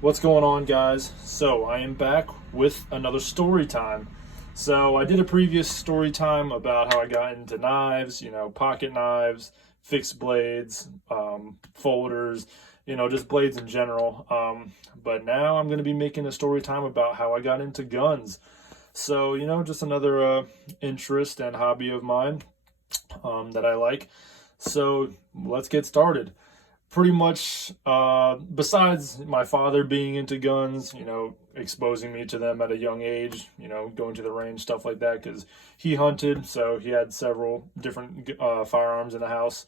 What's going on, guys? So I am back with another story time. So I did a previous story time about how I got into knives, pocket knives, fixed blades, folders, just blades in general. But now I'm going to be making a story time about how I got into guns. So, just another interest and hobby of mine that I like. So let's get started. Pretty much, besides my father being into guns, exposing me to them at a young age, going to the range, stuff like that, because he hunted, so he had several different firearms in the house.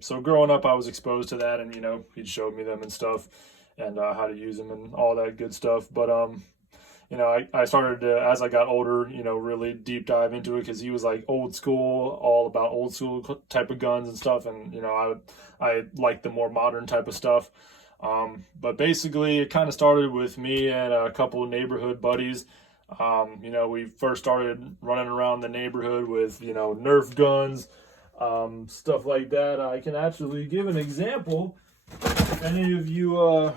So growing up, I was exposed to that, and he'd showed me them and stuff, and how to use them and all that good stuff. But I started to, as I got older, really deep dive into it because he was like old school, all about old school type of guns and stuff. And, I like the more modern type of stuff. But basically it kind of started with me and a couple of neighborhood buddies. We first started running around the neighborhood with, Nerf guns, stuff like that. I can actually give an example. If any of you, are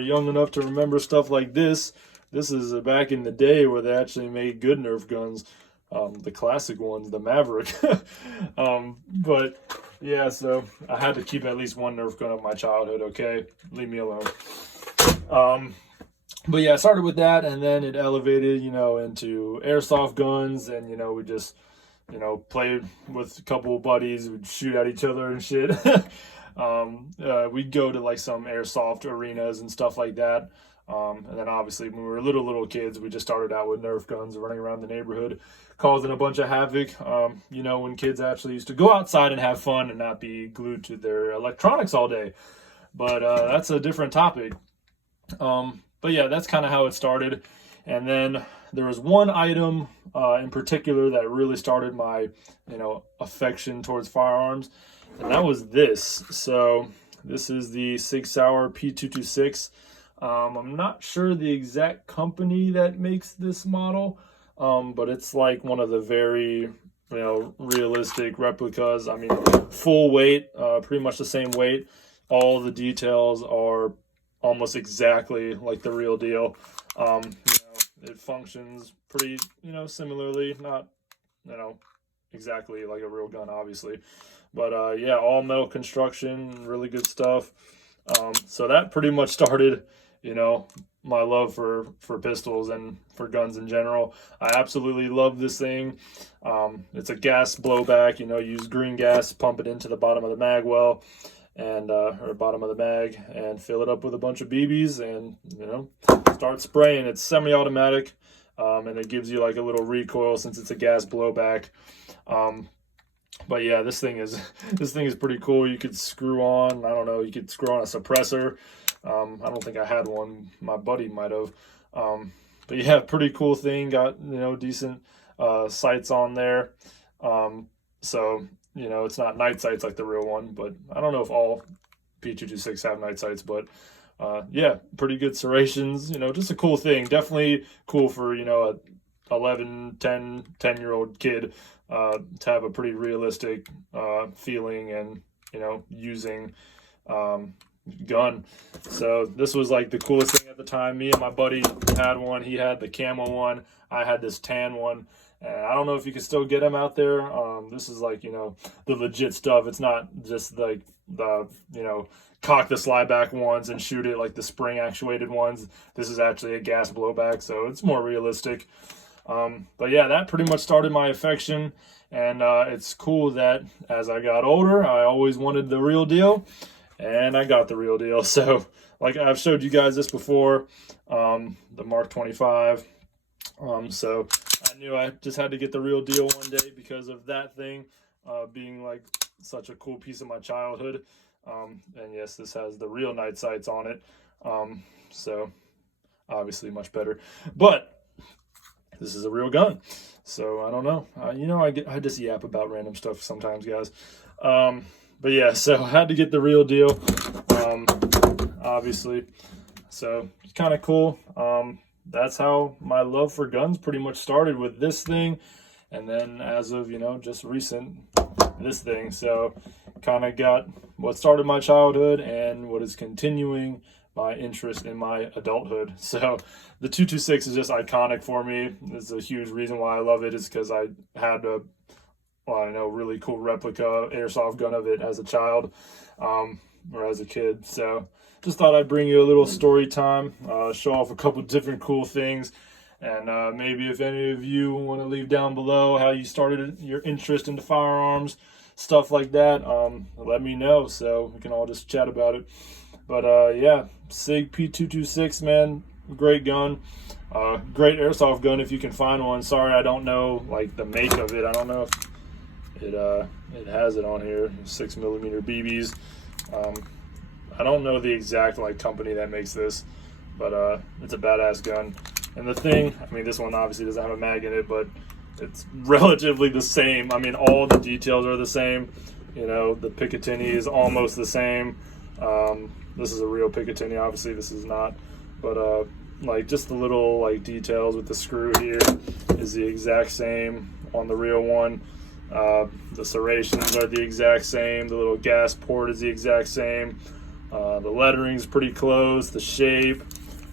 young enough to remember stuff like this. This is back in the day where they actually made good Nerf guns, the classic ones, the Maverick. But yeah, so I had to keep at least one Nerf gun of my childhood, okay? Leave me alone. But yeah, I started with that, and then it elevated, into airsoft guns, and, we just, played with a couple of buddies, we'd shoot at each other and shit. We'd go to like some airsoft arenas and stuff like that. And then obviously when we were little kids, we just started out with Nerf guns running around the neighborhood, causing a bunch of havoc. When kids actually used to go outside and have fun and not be glued to their electronics all day. But that's a different topic. But yeah, that's kind of how it started. And then there was one item in particular that really started my, affection towards firearms. And that was this. So this is the Sig Sauer P226. I'm not sure the exact company that makes this model, but it's like one of the very, realistic replicas. I mean, full weight, pretty much the same weight. All the details are almost exactly like the real deal. It functions pretty, similarly, not, exactly like a real gun, obviously. But yeah, all metal construction, really good stuff. So that pretty much started, my love for pistols and for guns in general. I absolutely love this thing. It's a gas blowback, use green gas, pump it into the bottom of the mag well, and or bottom of the mag, and fill it up with a bunch of BBs, and start spraying. It's semi-automatic, and it gives you like a little recoil since it's a gas blowback. But yeah, this thing is pretty cool. You could screw on, I don't know, you could screw on a suppressor. I don't think I had one. My buddy might have. But yeah, pretty cool thing. Got, decent sights on there. So, it's not night sights like the real one, but I don't know if all P226 have night sights, but yeah, pretty good serrations. Just a cool thing. Definitely cool for, a 11, 10-year-old kid to have a pretty realistic feeling and, using gun. So this was like the coolest thing at the time. Me and my buddy had one. He had the camo one. I had this tan one. And I don't know if you can still get them out there. This is like, the legit stuff. It's not just like the, cock the slide back ones and shoot it like the spring actuated ones. This is actually a gas blowback, so it's more realistic. But yeah, that pretty much started my affection. And it's cool that as I got older, I always wanted the real deal. And I got the real deal. So like I've showed you guys this before, the Mark 25. So I knew I just had to get the real deal one day because of that thing being like such a cool piece of my childhood. And yes, this has the real night sights on it. So obviously much better. But this is a real gun. So I don't know. I just yap about random stuff sometimes, guys. But yeah, so I had to get the real deal, obviously. So it's kind of cool. That's how my love for guns pretty much started, with this thing. And then as of, just recent, this thing. So kind of got what started my childhood and what is continuing my interest in my adulthood. So the 226 is just iconic for me. It's a huge reason why I love it, is because I had a really cool replica airsoft gun of it as a child, or as a kid. So just thought I'd bring you a little story time, show off a couple different cool things. And maybe if any of you want to leave down below how you started your interest into firearms, stuff like that, let me know so we can all just chat about it. But yeah, SIG P226, man, great gun. Great airsoft gun if you can find one. Sorry, I don't know like the make of it. I don't know if it has it on here. 6mm BBs. I don't know the exact like company that makes this, but it's a badass gun. And the thing, I mean, this one obviously doesn't have a mag in it, but it's relatively the same. I mean, all the details are the same. You know, the Picatinny is almost the same. This is a real Picatinny, obviously this is not. But like just the little like details with the screw here is the exact same on the real one. The serrations are the exact same. The little gas port is the exact same. The lettering's pretty close. The shape,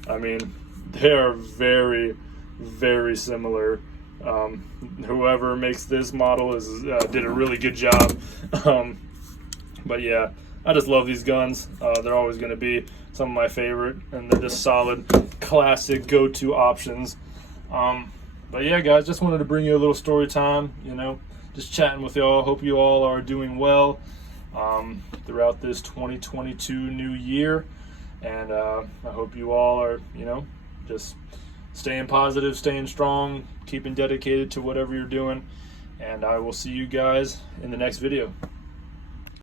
I mean, they are very, very similar. Whoever makes this model did a really good job. But yeah, I just love these guns. They're always going to be some of my favorite, and they're just solid, classic go-to options. But yeah, guys, just wanted to bring you a little story time, you know, just chatting with y'all. Hope you all are doing well throughout this 2022 new year. And I hope you all are, you know, just staying positive, staying strong, keeping dedicated to whatever you're doing. And I will see you guys in the next video.